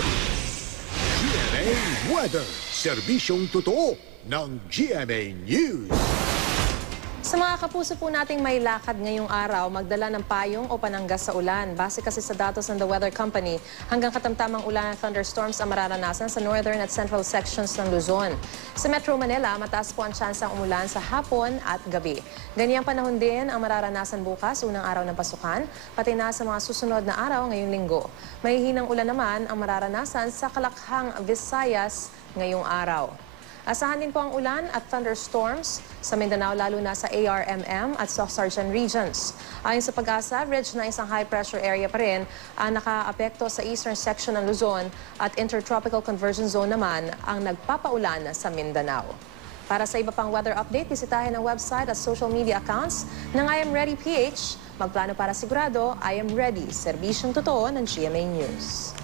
GMA Weather, serbisyong totoo ng GMA News. Sa mga kapuso po nating may lakad ngayong araw, magdala ng payong o pananggas sa ulan. Base kasi sa datos ng The Weather Company, hanggang katamtamang ulan at thunderstorms ang mararanasan sa northern at central sections ng Luzon. Sa Metro Manila, mataas po ang tsansang umulan sa hapon at gabi. Ganyang panahon din ang mararanasan bukas, unang araw ng pasukan, pati na sa mga susunod na araw ngayong linggo. Mahihinang ulan naman ang mararanasan sa Kalakhang, Visayas ngayong araw. Asahan din po ang ulan at thunderstorms sa Mindanao, lalo na sa ARMM at Sorsogon regions. Ayon sa Pag-asa, ridge na isang high-pressure area pa rin ang nakaapekto sa eastern section ng Luzon at intertropical conversion zone naman ang nagpapaulan sa Mindanao. Para sa iba pang weather update, bisitahin ang website at social media accounts ng I Am Ready PH. Magplano para sigurado, I Am Ready, serbisyong totoo ng GMA News.